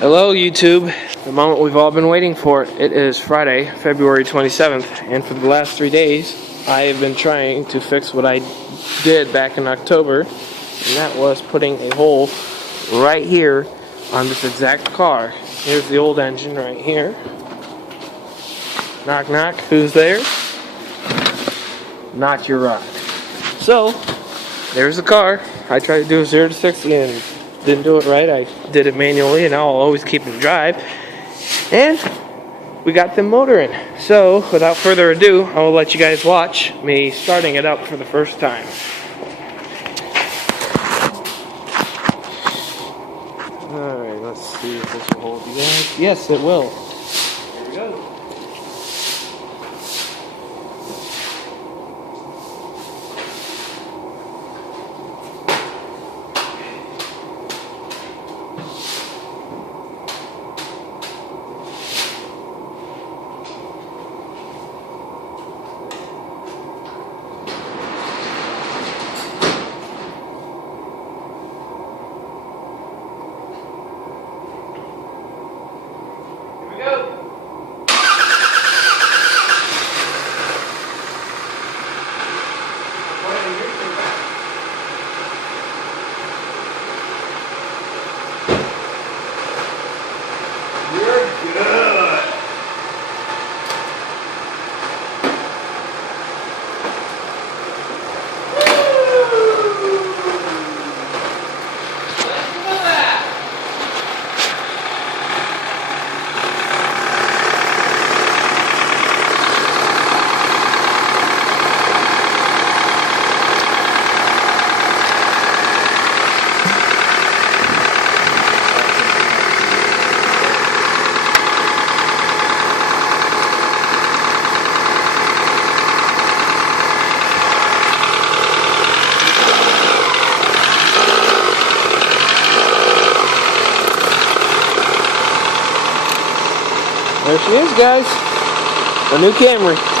Hello YouTube, the moment we've all been waiting for. It is Friday, February 27th, and for the last 3 days I have been trying to fix what I did back in October, and that was putting a hole right here on this exact car. Here's the old engine right here. Knock knock, who's there? Not your ride. So, there's the car. I tried to do a 0 to 60 and didn't do it right. I did it manually, and now I'll always keep it in drive. And we got the motor in. So, without further ado, I will let you guys watch me starting it up for the first time. Alright, let's see if this will hold you guys. Yes, it will. Here we go. There she is, guys. The new Camry.